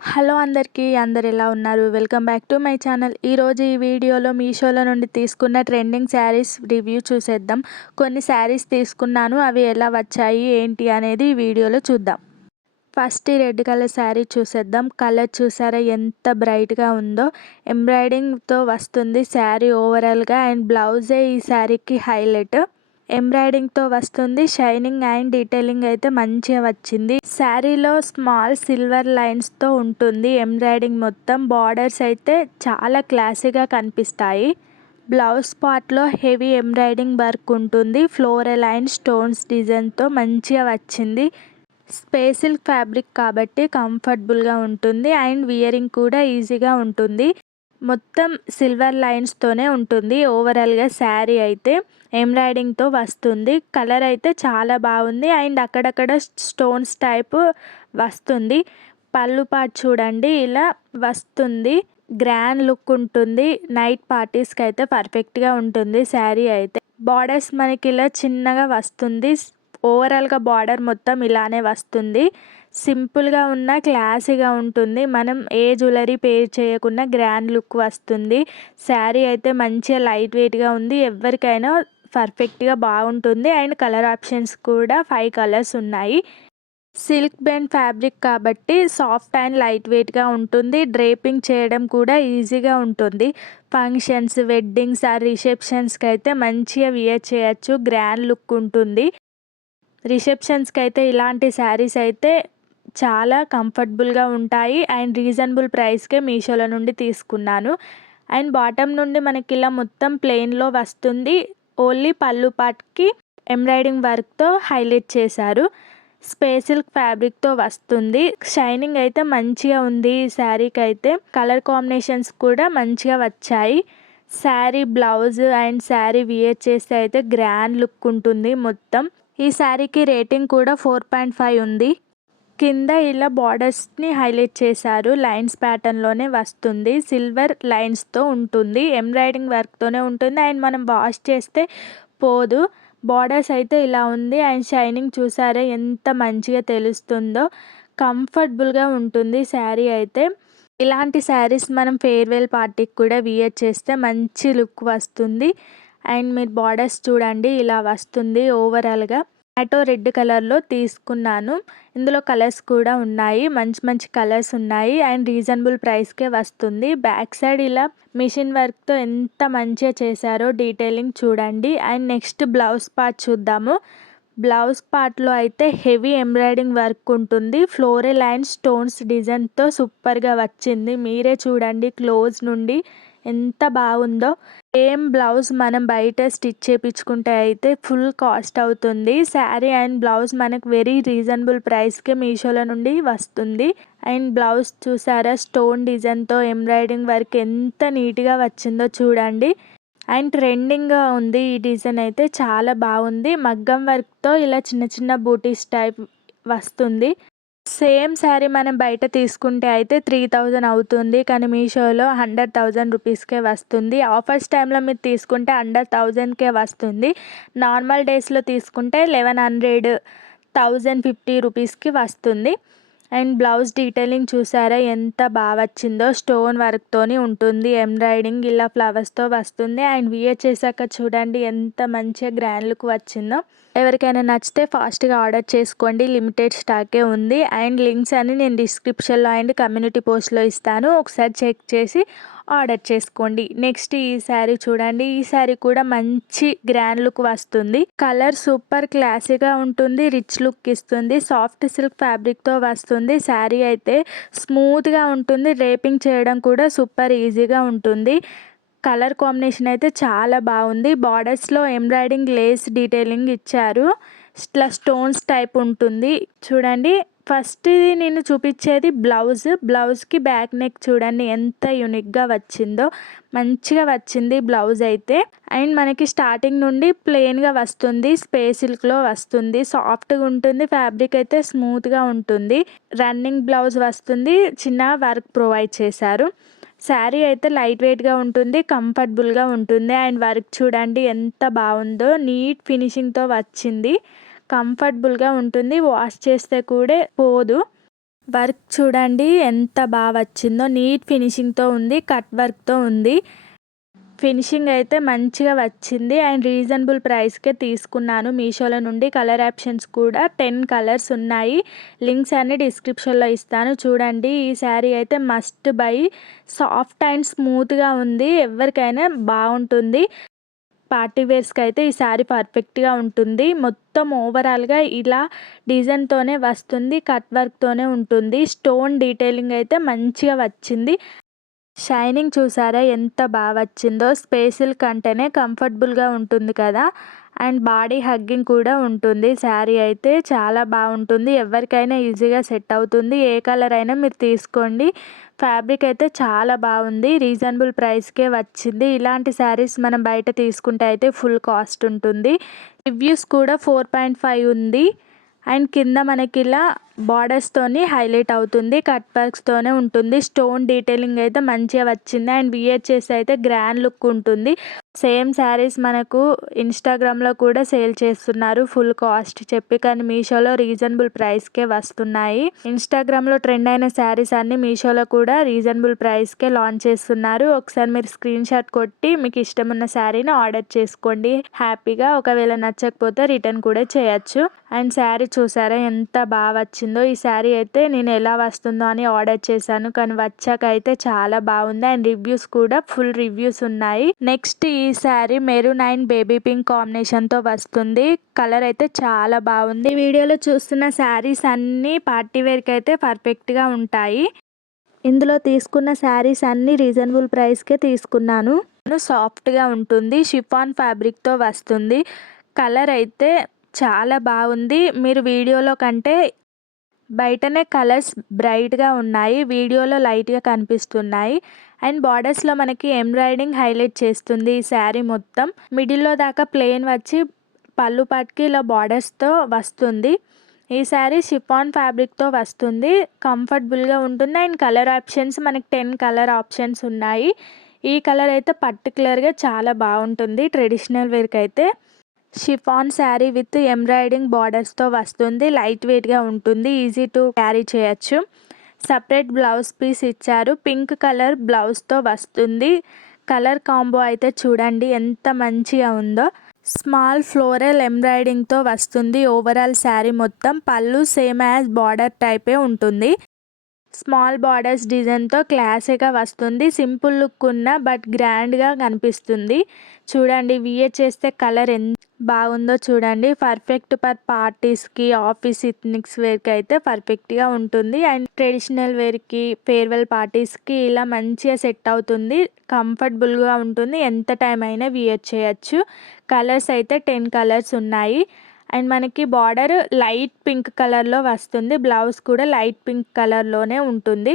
Hello అందరికీ, అందరు ఎలా ఉన్నారు? Welcome back to my channel. ఈరోజు ఈ వీడియోలో మీషోలో నుండి తీసుకున్న ట్రెండింగ్ శారీస్ రివ్యూ చూసేద్దాం. కొన్ని శారీస్ తీసుకున్నాను, అవి ఎలా వచ్చాయి ఏంటి అనేది ఈ వీడియోలో చూద్దాం. ఫస్ట్ ఈ రెడ్ కలర్ శారీ చూసేద్దాం. కలర్ చూసారా ఎంత బ్రైట్గా ఉందో. ఎంబ్రాయిడింగ్తో వస్తుంది శారీ ఓవరాల్గా, అండ్ బ్లౌజే ఈ శారీకి హైలైట్. ఎంబ్రాయిడింగ్తో వస్తుంది, షైనింగ్ అండ్ డీటెయిలింగ్ అయితే మంచిగా వచ్చింది. శారీలో స్మాల్ సిల్వర్ లైన్స్తో ఉంటుంది ఎంబ్రాయిడింగ్ మొత్తం. బార్డర్స్ అయితే చాలా క్లాసీగా కనిపిస్తాయి. బ్లౌజ్ పార్ట్లో హెవీ ఎంబ్రాయిడింగ్ వర్క్ ఉంటుంది. ఫ్లోరల్ అండ్ స్టోన్స్ డిజైన్తో మంచిగా వచ్చింది. సిల్క్ ఫ్యాబ్రిక్ కాబట్టి కంఫర్టబుల్గా ఉంటుంది అండ్ వియరింగ్ కూడా ఈజీగా ఉంటుంది. మొత్తం సిల్వర్ లైన్స్తోనే ఉంటుంది ఓవరాల్గా. శారీ అయితే ఎంబ్రాయిడింగ్తో వస్తుంది. కలర్ అయితే చాలా బాగుంది అండ్ అక్కడక్కడ స్టోన్స్ టైప్ వస్తుంది. పళ్ళు పార్ట్ చూడండి ఇలా వస్తుంది. గ్రాండ్ లుక్ ఉంటుంది. నైట్ పార్టీస్కి అయితే పర్ఫెక్ట్గా ఉంటుంది శారీ అయితే. బార్డర్స్ మనకి ఇలా చిన్నగా వస్తుంది. ఓవరాల్గా బార్డర్ మొత్తం ఇలానే వస్తుంది. సింపుల్గా ఉన్న క్లాసీగా ఉంటుంది. మనం ఏ జ్యువెలరీ పేర్ చేయకుండా గ్రాండ్ లుక్ వస్తుంది. శారీ అయితే మంచిగా లైట్ వెయిట్గా ఉంది. ఎవరికైనా పర్ఫెక్ట్గా బాగుంటుంది. అండ్ కలర్ ఆప్షన్స్ కూడా 5 కలర్స్ ఉన్నాయి. సిల్క్ బెండ్ ఫ్యాబ్రిక్ కాబట్టి సాఫ్ట్ అండ్ లైట్ వెయిట్గా ఉంటుంది. డ్రేపింగ్ చేయడం కూడా ఈజీగా ఉంటుంది. ఫంక్షన్స్, వెడ్డింగ్స్ ఆర్ రిసెప్షన్స్కి అయితే మంచిగా వియర్ చేయొచ్చు. గ్రాండ్ లుక్ ఉంటుంది. రిసెప్షన్స్కి అయితే ఇలాంటి శారీస్ అయితే చాలా కంఫర్టబుల్గా ఉంటాయి అండ్ రీజనబుల్ ప్రైస్కే మీషోలో నుండి తీసుకున్నాను. అండ్ బాటమ్ నుండి మనకి ఇలా మొత్తం ప్లెయిన్లో వస్తుంది. ఓన్లీ పళ్ళు పార్ట్కి ఎంబ్రాయిడింగ్ వర్క్తో హైలైట్ చేశారు. సిల్క్ ఫ్యాబ్రిక్తో వస్తుంది. షైనింగ్ అయితే మంచిగా ఉంది ఈ శారీకి అయితే. కలర్ కాంబినేషన్స్ కూడా మంచిగా వచ్చాయి. Sari blouse and sari wear చేస్తే అయితే గ్రాండ్ లుక్ ఉంటుంది మొత్తం. ఈ శారీకి రేటింగ్ కూడా 4.5 ఉంది. కింద ఇలా బార్డర్స్ని హైలైట్ చేశారు. లైన్స్ ప్యాటర్న్లోనే వస్తుంది. సిల్వర్ లైన్స్తో ఉంటుంది. ఎంబ్రాయిడింగ్ వర్క్తోనే ఉంటుంది అండ్ మనం వాష్ చేస్తే పోదు. బార్డర్స్ అయితే ఇలా ఉంది అండ్ షైనింగ్ చూసారా ఎంత మంచిగా తెలుస్తుందో. కంఫర్టబుల్గా ఉంటుంది శారీ అయితే. ఇలాంటి శారీస్ మనం ఫేర్వెల్ పార్టీకి కూడా వియర్ చేస్తే మంచి లుక్ వస్తుంది. అండ్ మీరు బార్డర్స్ చూడండి ఇలా వస్తుంది ఓవరాల్గా. టొమాటో రెడ్ కలర్లో తీసుకున్నాను. ఇందులో కలర్స్ కూడా ఉన్నాయి. మంచి మంచి కలర్స్ ఉన్నాయి అండ్ రీజనబుల్ ప్రైస్కే వస్తుంది. బ్యాక్ సైడ్ ఇలా మిషన్ వర్క్తో ఎంత మంచిగా చేశారో డీటెయిలింగ్ చూడండి. అండ్ నెక్స్ట్ బ్లౌజ్ పార్ట్ చూద్దాము. బ్లౌజ్ పార్ట్లో అయితే హెవీ ఎంబ్రాయిడింగ్ వర్క్ ఉంటుంది. ఫ్లోరల్ అండ్ స్టోన్స్ డిజైన్తో సూపర్గా వచ్చింది. మీరే చూడండి క్లోజ్ నుండి ఎంత బాగుందో. సేమ్ బ్లౌజ్ మనం బయట స్టిచ్ చేయించుకుంటే అయితే ఫుల్ కాస్ట్ అవుతుంది. శారీ అండ్ బ్లౌజ్ మనకు వెరీ రీజనబుల్ ప్రైస్కే మీషోలో నుండి వస్తుంది. అండ్ బ్లౌజ్ చూసారా స్టోన్ డిజైన్తో ఎంబ్రాయిడింగ్ వర్క్ ఎంత నీట్గా వచ్చిందో చూడండి. అండ్ ట్రెండింగ్గా ఉంది ఈ డిజైన్ అయితే చాలా బాగుంది. మగ్గం వర్క్తో ఇలా చిన్న చిన్న బూటీస్ టైప్ వస్తుంది. సేమ్ శారీ మనం బయట తీసుకుంటే అయితే 3000 అవుతుంది. కానీ మీషోలో 100,000 రూపీస్కే వస్తుంది. ఆఫర్స్ టైంలో మీరు తీసుకుంటే అండర్ 1000కే వస్తుంది. నార్మల్ డేస్లో తీసుకుంటే 1100, 1050 రూపీస్కి వస్తుంది. అండ్ బ్లౌజ్ డీటెయిలింగ్ చూసారా ఎంత బాగా వచ్చిందో. స్టోన్ వర్క్తోని ఉంటుంది. ఎంబ్రాయిడింగ్ ఇలా ఫ్లవర్స్తో వస్తుంది. అండ్ వియర్ చేశాక చూడండి ఎంత మంచిగా గ్రాండ్ లుక్ వచ్చిందో. ఎవరికైనా నచ్చితే ఫాస్ట్గా ఆర్డర్ చేసుకోండి. లిమిటెడ్ స్టాకే ఉంది. అండ్ లింక్స్ అని నేను డిస్క్రిప్షన్లో అండ్ కమ్యూనిటీ పోస్ట్లో ఇస్తాను. ఒకసారి చెక్ చేసి ఆర్డర్ చేసుకోండి. నెక్స్ట్ ఈ శారీ చూడండి. ఈ శారీ కూడా మంచి గ్రాండ్ లుక్ వస్తుంది. కలర్ సూపర్ క్లాసీగా ఉంటుంది. రిచ్ లుక్ ఇస్తుంది. సాఫ్ట్ సిల్క్ ఫ్యాబ్రిక్తో వస్తుంది. శారీ అయితే స్మూత్గా ఉంటుంది. రేపింగ్ చేయడం కూడా సూపర్ ఈజీగా ఉంటుంది. కలర్ కాంబినేషన్ అయితే చాలా బాగుంది. బార్డర్స్లో ఎంబ్రాయిడింగ్ లేస్ డీటెయిలింగ్ ఇచ్చారు. ఇట్లా స్టోన్స్ టైప్ ఉంటుంది చూడండి. ఫస్ట్ ఇది నేను చూపించేది బ్లౌజ్కి బ్యాక్ నెక్ చూడండి ఎంత యూనిక్గా వచ్చిందో. మంచిగా వచ్చింది బ్లౌజ్ అయితే. అండ్ మనకి స్టార్టింగ్ నుండి ప్లెయిన్గా వస్తుంది. సిల్క్లో వస్తుంది. సాఫ్ట్గా ఉంటుంది. ఫ్యాబ్రిక్ అయితే స్మూత్గా ఉంటుంది. రన్నింగ్ బ్లౌజ్ వస్తుంది. చిన్న వర్క్ ప్రొవైడ్ చేశారు. శారీ అయితే లైట్ వెయిట్గా ఉంటుంది. కంఫర్టబుల్గా ఉంటుంది. అండ్ వర్క్ చూడండి ఎంత బాగుందో. నీట్ ఫినిషింగ్తో వచ్చింది. కంఫర్టబుల్గా ఉంటుంది. వాష్ చేస్తే కూడా పోదు. వర్క్ చూడండి ఎంత బాగా వచ్చిందో, నీట్ ఫినిషింగ్తో ఉంది, కట్ వర్క్తో ఉంది. ఫినిషింగ్ అయితే మంచిగా వచ్చింది అండ్ రీజనబుల్ ప్రైస్కే తీసుకున్నాను మీషోలో నుండి. కలర్ ఆప్షన్స్ కూడా 10 కలర్స్ ఉన్నాయి. లింక్స్ అన్ని డిస్క్రిప్షన్లో ఇస్తాను చూడండి. ఈ శారీ అయితే మస్ట్ బై, సాఫ్ట్ అండ్ స్మూత్గా ఉంది, ఎవరికైనా బాగుంటుంది. పార్టీ వేర్స్కి అయితే ఈ శారీ పర్ఫెక్ట్గా ఉంటుంది. మొత్తం ఓవరాల్గా ఇలా డిజైన్తోనే వస్తుంది, కట్ వర్క్తోనే ఉంటుంది. స్టోన్ డీటెయిలింగ్ అయితే మంచిగా వచ్చింది. షైనింగ్ చూసారా ఎంత బాగా వచ్చిందో. స్పేసిల్ కంటేనే కంఫర్టబుల్గా ఉంటుంది కదా, అండ్ బాడీ హగ్గింగ్ కూడా ఉంటుంది. శారీ అయితే చాలా బాగుంటుంది, ఎవరికైనా ఈజీగా సెట్ అవుతుంది. ఏ కలర్ అయినా మీరు తీసుకోండి. ఫ్యాబ్రిక్ అయితే చాలా బాగుంది, రీజనబుల్ ప్రైస్కే వచ్చింది. ఇలాంటి శారీస్ మనం బయట తీసుకుంటే అయితే ఫుల్ కాస్ట్ ఉంటుంది. రివ్యూస్ కూడా 4.5 ఉంది. అండ్ కింద మనకి ఇలా బార్డర్స్తోని హైలైట్ అవుతుంది, కట్ వర్క్స్తోనే ఉంటుంది. స్టోన్ డీటెయిలింగ్ అయితే మంచిగా వచ్చింది అండ్ వియర్ చేసి అయితే గ్రాండ్ లుక్ ఉంటుంది. సేమ్ శారీస్ మనకు ఇన్స్టాగ్రామ్లో కూడా సేల్ చేస్తున్నారు ఫుల్ కాస్ట్ చెప్పి, కానీ మీషోలో రీజనబుల్ ప్రైస్కే వస్తున్నాయి. ఇన్స్టాగ్రామ్లో ట్రెండ్ అయిన శారీస్ అన్ని మీషోలో కూడా రీజనబుల్ ప్రైస్కే లాంచ్ చేస్తున్నారు. ఒకసారి మీరు స్క్రీన్ షాట్ కొట్టి మీకు ఇష్టం ఉన్న శారీని ఆర్డర్ చేసుకోండి హ్యాపీగా. ఒకవేళ నచ్చకపోతే రిటర్న్ కూడా చేయొచ్చు. అండ్ శారీ చూసారా ఎంత బాగా వచ్చిందో. ఈ శారీ అయితే నేను ఎలా వస్తుందో అని ఆర్డర్ చేశాను, కానీ వచ్చాక అయితే చాలా బాగుంది అండ్ రివ్యూస్ కూడా ఫుల్ రివ్యూస్ ఉన్నాయి. నెక్స్ట్ ఈ sari maroon and baby pink కాంబినేషన్తో వస్తుంది. కలర్ అయితే చాలా బాగుంది. ఈ వీడియోలో చూస్తున్న శారీస్ అన్నీ పార్టీ వేర్కి అయితే పర్ఫెక్ట్గా ఉంటాయి. ఇందులో తీసుకున్న శారీస్ అన్నీ రీజనబుల్ ప్రైస్కే తీసుకున్నాను. సాఫ్ట్గా ఉంటుంది, షిఫాన్ ఫ్యాబ్రిక్తో వస్తుంది. కలర్ అయితే చాలా బాగుంది. మీరు వీడియోలో కంటే బయటనే కలర్స్ బ్రైట్గా ఉన్నాయి, వీడియోలో లైట్గా కనిపిస్తున్నాయి. అండ్ బార్డర్స్లో మనకి ఎంబ్రాయిడింగ్ హైలైట్ చేస్తుంది ఈ శారీ మొత్తం. మిడిల్లో దాకా ప్లెయిన్ వచ్చి పళ్ళు పట్టుకి ఇలా బార్డర్స్తో వస్తుంది. ఈ శారీ షిఫాన్ ఫ్యాబ్రిక్తో వస్తుంది, కంఫర్టబుల్గా ఉంటుంది. అండ్ కలర్ ఆప్షన్స్ మనకి 10 కలర్ ఆప్షన్స్ ఉన్నాయి. ఈ కలర్ అయితే పర్టికులర్గా చాలా బాగుంటుంది ట్రెడిషనల్ వేర్కి అయితే. షిఫాన్ శారీ విత్ ఎంబ్రాయిడింగ్ బార్డర్స్తో వస్తుంది, లైట్ వెయిట్గా ఉంటుంది, ఈజీ టు క్యారీ చేయొచ్చు. సపరేట్ బ్లౌజ్ పీస్ ఇచ్చారు, పింక్ కలర్ బ్లౌజ్తో వస్తుంది. కలర్ కాంబో అయితే చూడండి ఎంత మంచిగా ఉందో. స్మాల్ ఫ్లోరల్ ఎంబ్రాయిడింగ్తో వస్తుంది ఓవరాల్ శారీ మొత్తం. పళ్ళు సేమ్ యాజ్ బార్డర్ టైపే ఉంటుంది. స్మాల్ బార్డర్స్ డిజైన్తో క్లాసీగా వస్తుంది. సింపుల్ లుక్ ఉన్న బట్ గ్రాండ్గా కనిపిస్తుంది. చూడండి వియర్ చేస్తే కలర్ ఎంత బాగుందో చూడండి. పర్ఫెక్ట్ ఫర్ పార్టీస్కి, ఆఫీస్ ఇథనిక్స్ వేర్కి అయితే పర్ఫెక్ట్గా ఉంటుంది. అండ్ ట్రెడిషనల్ వేర్కి, ఫేర్వెల్ పార్టీస్కి ఇలా మంచిగా సెట్ అవుతుంది, కంఫర్టబుల్గా ఉంటుంది, ఎంత టైం అయినా వియర్ చేయొచ్చు. కలర్స్ అయితే 10 కలర్స్ ఉన్నాయి. అండ్ మనకి బార్డర్ లైట్ పింక్ కలర్లో వస్తుంది, బ్లౌజ్ కూడా లైట్ పింక్ కలర్లోనే ఉంటుంది.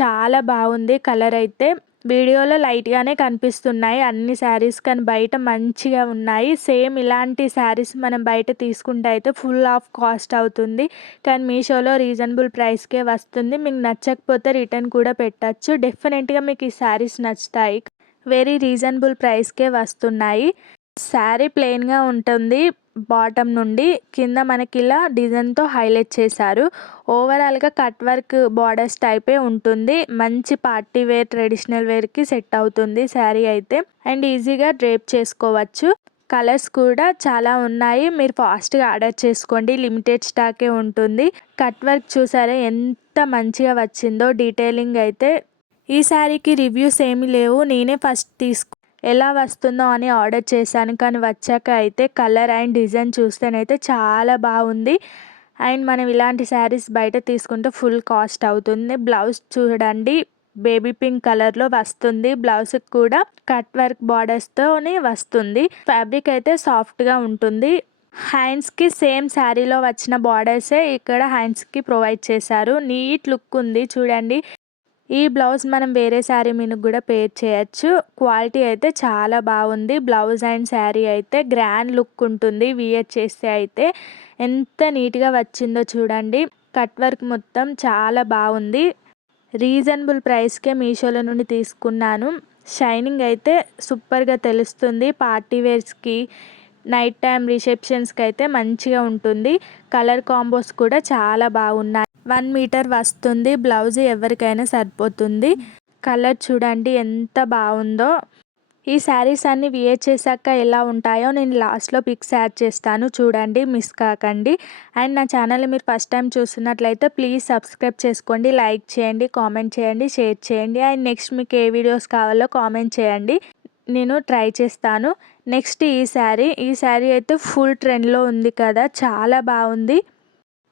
చాలా బాగుంది కలర్ అయితే. వీడియోలో లైట్గానే కనిపిస్తున్నాయి అన్ని శారీస్, కానీ బయట మంచిగా ఉన్నాయి. సేమ్ ఇలాంటి శారీస్ మనం బయట తీసుకుంటే అయితే ఫుల్ ఆఫ్ కాస్ట్ అవుతుంది, కానీ మీషోలో రీజనబుల్ ప్రైస్కే వస్తుంది. మీకు నచ్చకపోతే రిటర్న్ కూడా పెట్టచ్చు. డెఫినెట్గా మీకు ఈ శారీస్ నచ్చుతాయి, వెరీ రీజనబుల్ ప్రైస్కే వస్తున్నాయి. శారీ ప్లెయిన్గా ఉంటుంది, బాటమ్ నుండి కింద మనకి ఇలా డిజైన్తో హైలైట్ చేశారు. ఓవరాల్గా కట్ వర్క్ బార్డర్స్ టైపే ఉంటుంది. మంచి పార్టీ వేర్, ట్రెడిషనల్ వేర్కి సెట్ అవుతుంది శారీ అయితే. అండ్ ఈజీగా డ్రేప్ చేసుకోవచ్చు. కలర్స్ కూడా చాలా ఉన్నాయి, మీరు ఫాస్ట్గా ఆర్డర్ చేసుకోండి, లిమిటెడ్ స్టాకే ఉంటుంది. కట్ వర్క్ చూసారా ఎంత మంచిగా వచ్చిందో. డీటెయిలింగ్ అయితే ఈ శారీకి రివ్యూస్ ఏమీ లేవు, నేనే ఫస్ట్ ఎలా వస్తుందో అని ఆర్డర్ చేశాను, కానీ వచ్చాక అయితే కలర్ అండ్ డిజైన్ చూస్తేనైతే చాలా బాగుంది. అండ్ మనం ఇలాంటి శారీస్ బయట తీసుకుంటే ఫుల్ కాస్ట్ అవుతుంది. బ్లౌజ్ చూడండి బేబీ పింక్ కలర్లో వస్తుంది, బ్లౌజ్కి కూడా కట్ వర్క్ బార్డర్స్తోనే వస్తుంది. ఫ్యాబ్రిక్ అయితే సాఫ్ట్గా ఉంటుంది. హ్యాండ్స్కి సేమ్ శారీలో వచ్చిన బార్డర్సే ఇక్కడ హ్యాండ్స్కి ప్రొవైడ్ చేశారు. నీట్ లుక్ ఉంది చూడండి. ఈ బ్లౌజ్ మనం వేరే శారీ మీద కూడా పేర్ చేయొచ్చు. క్వాలిటీ అయితే చాలా బాగుంది. బ్లౌజ్ అండ్ శారీ అయితే గ్రాండ్ లుక్ ఉంటుంది, వియర్ చేస్తే అయితే ఎంత నీట్గా వచ్చిందో చూడండి. కట్ వర్క్ మొత్తం చాలా బాగుంది. రీజనబుల్ ప్రైస్కే మీషోలో నుండి తీసుకున్నాను. షైనింగ్ అయితే సూపర్గా తెలుస్తుంది. పార్టీ వేర్స్కి, నైట్ టైం రిసెప్షన్స్కి అయితే మంచిగా ఉంటుంది. కలర్ కాంబోస్ కూడా చాలా బాగున్నాయి. 1 మీటర్ వస్తుంది. బ్లౌజ్ ఎవరికైనా సరిపోతుంది. కలర్ చూడండి ఎంత బాగుందో. ఈ శారీస్ అన్నీ వియర్ చేశాక ఎలా ఉంటాయో నేను లాస్ట్లో పిక్స్ యాడ్ చేస్తాను, చూడండి, మిస్ కాకండి. అండ్ నా ఛానల్ని మీరు ఫస్ట్ టైం చూస్తున్నట్లయితే ప్లీజ్ సబ్స్క్రైబ్ చేసుకోండి, లైక్ చేయండి, కామెంట్ చేయండి, షేర్ చేయండి. అండ్ నెక్స్ట్ మీకు ఏ వీడియోస్ కావాలో కామెంట్ చేయండి, నేను ట్రై చేస్తాను. నెక్స్ట్ ఈ శారీ అయితే ఫుల్ ట్రెండ్లో ఉంది కదా, చాలా బాగుంది.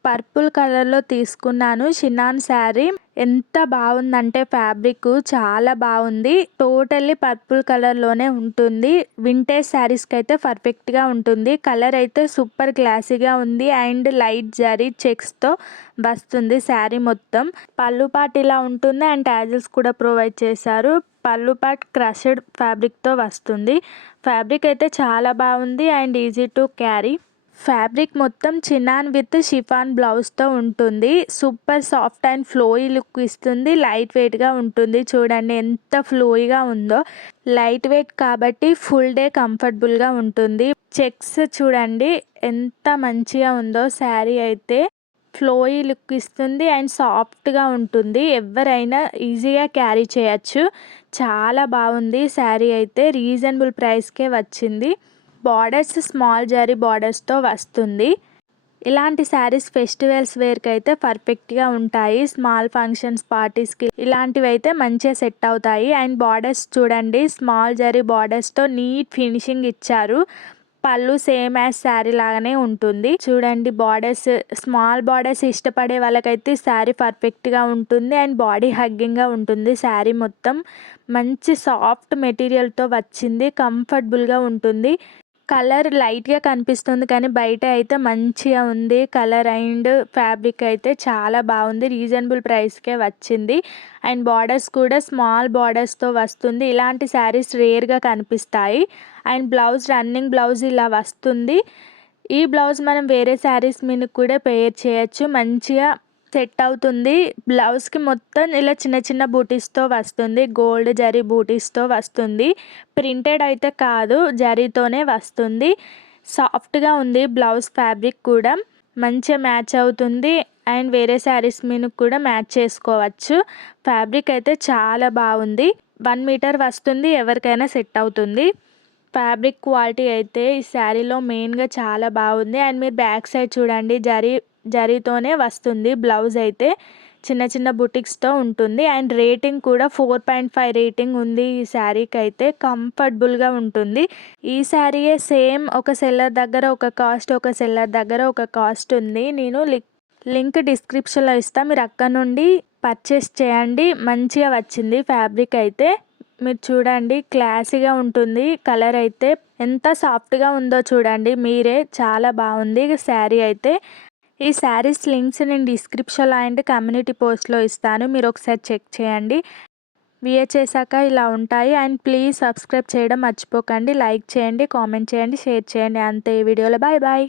పర్పుల్ కలర్లో తీసుకున్నాను. షినాన్ శారీ ఎంత బాగుందంటే ఫ్యాబ్రిక్ చాలా బాగుంది. టోటల్లీ పర్పుల్ కలర్లోనే ఉంటుంది. వింటేజ్ శారీస్కి అయితే పర్ఫెక్ట్గా ఉంటుంది. కలర్ అయితే సూపర్ క్లాసీగా ఉంది. అండ్ లైట్ జరీ చెక్స్తో వస్తుంది శారీ మొత్తం. పళ్ళు పార్ట్ ఇలా ఉంటుంది అండ్ టాజిల్స్ కూడా ప్రొవైడ్ చేశారు. పళ్ళు పార్ట్ క్రష్డ్ ఫ్యాబ్రిక్తో వస్తుంది. ఫ్యాబ్రిక్ అయితే చాలా బాగుంది and easy to carry. Fabric మొత్తం చినాన్ విత్ షిఫాన్ బ్లౌజ్తో ఉంటుంది. Super soft and flowy look ఇస్తుంది. లైట్ వెయిట్గా ఉంటుంది. చూడండి ఎంత ఫ్లోయిగా ఉందో. లైట్ వెయిట్ కాబట్టి ఫుల్ డే కంఫర్టబుల్గా ఉంటుంది. చెక్స్ చూడండి ఎంత మంచిగా ఉందో. శారీ అయితే ఫ్లోయీ లుక్ ఇస్తుంది అండ్ సాఫ్ట్గా ఉంటుంది. ఎవరైనా ఈజీగా క్యారీ చేయొచ్చు. చాలా బాగుంది శారీ అయితే. రీజనబుల్ ప్రైస్కే వచ్చింది. బార్డర్స్ స్మాల్ జరీ బార్డర్స్తో వస్తుంది. ఇలాంటి శారీస్ ఫెస్టివల్స్ వేర్కి అయితే పర్ఫెక్ట్గా ఉంటాయి. స్మాల్ ఫంక్షన్స్, పార్టీస్కి ఇలాంటివి అయితే మంచిగా సెట్ అవుతాయి. అండ్ బార్డర్స్ చూడండి స్మాల్ జరీ బార్డర్స్తో నీట్ ఫినిషింగ్ ఇచ్చారు. పళ్ళు సేమ్ యాజ్ శారీ లాగానే ఉంటుంది. చూడండి బార్డర్స్, స్మాల్ బార్డర్స్ ఇష్టపడే వాళ్ళకైతే శారీ పర్ఫెక్ట్గా ఉంటుంది. అండ్ బాడీ హగ్గింగ్గా ఉంటుంది. శారీ మొత్తం మంచి సాఫ్ట్ మెటీరియల్తో వచ్చింది. కంఫర్టబుల్గా ఉంటుంది. కలర్ లైట్గా కనిపిస్తుంది కానీ బయట అయితే మంచిగా ఉంది. కలర్ అండ్ ఫ్యాబ్రిక్ అయితే చాలా బాగుంది. రీజనబుల్ ప్రైస్కే వచ్చింది. అండ్ బార్డర్స్ కూడా స్మాల్ బార్డర్స్తో వస్తుంది. ఇలాంటి శారీస్ రేర్గా కనిపిస్తాయి. అండ్ బ్లౌజ్ రన్నింగ్ బ్లౌజ్ ఇలా వస్తుంది. ఈ బ్లౌజ్ మనం వేరే శారీస్ మీద కూడా పేర్ చేయొచ్చు. మంచిగా సెట్ అవుతుంది. బ్లౌజ్కి మొత్తం ఇలా చిన్న చిన్న బూటీస్తో వస్తుంది. గోల్డ్ జరీ బూటీస్తో వస్తుంది. ప్రింటెడ్ అయితే కాదు, జరీతోనే వస్తుంది. సాఫ్ట్గా ఉంది. బ్లౌజ్ ఫ్యాబ్రిక్ కూడా మంచిగా మ్యాచ్ అవుతుంది. అండ్ వేరే శారీస్ మీద కూడా మ్యాచ్ చేసుకోవచ్చు. ఫ్యాబ్రిక్ అయితే చాలా బాగుంది. 1 మీటర్ వస్తుంది. ఎవరికైనా సెట్ అవుతుంది. ఫ్యాబ్రిక్ క్వాలిటీ అయితే ఈ శారీలో మెయిన్గా చాలా బాగుంది. అండ్ మీరు బ్యాక్ సైడ్ చూడండి జరీతోనే వస్తుంది. బ్లౌజ్ అయితే చిన్న చిన్న బుటిక్స్తో ఉంటుంది. అండ్ రేటింగ్ కూడా 4.5 రేటింగ్ ఉంది. ఈ శారీకి అయితే కంఫర్టబుల్గా ఉంటుంది. ఈ శారీయే సేమ్ ఒక సెల్లర్ దగ్గర ఒక కాస్ట్, ఒక సెల్లర్ దగ్గర ఒక కాస్ట్ ఉంది. నేను లింక్ డిస్క్రిప్షన్లో ఇస్తాను, మీరు అక్కడ నుండి పర్చేస్ చేయండి. మంచిగా వచ్చింది ఫ్యాబ్రిక్ అయితే. మీరు చూడండి క్లాసీగా ఉంటుంది. కలర్ అయితే ఎంత సాఫ్ట్గా ఉందో చూడండి మీరే. చాలా బాగుంది శారీ అయితే. ఈ శారీస్ లింక్స్ నేను డిస్క్రిప్షన్లో అండ్ కమ్యూనిటీ పోస్ట్లో ఇస్తాను, మీరు ఒకసారి చెక్ చేయండి. వియర్ చేశాక ఇలా ఉంటాయి. అండ్ ప్లీజ్ సబ్స్క్రైబ్ చేయడం మర్చిపోకండి. లైక్ చేయండి, కామెంట్ చేయండి, షేర్ చేయండి. అంతే ఈ వీడియోలో. Bye bye.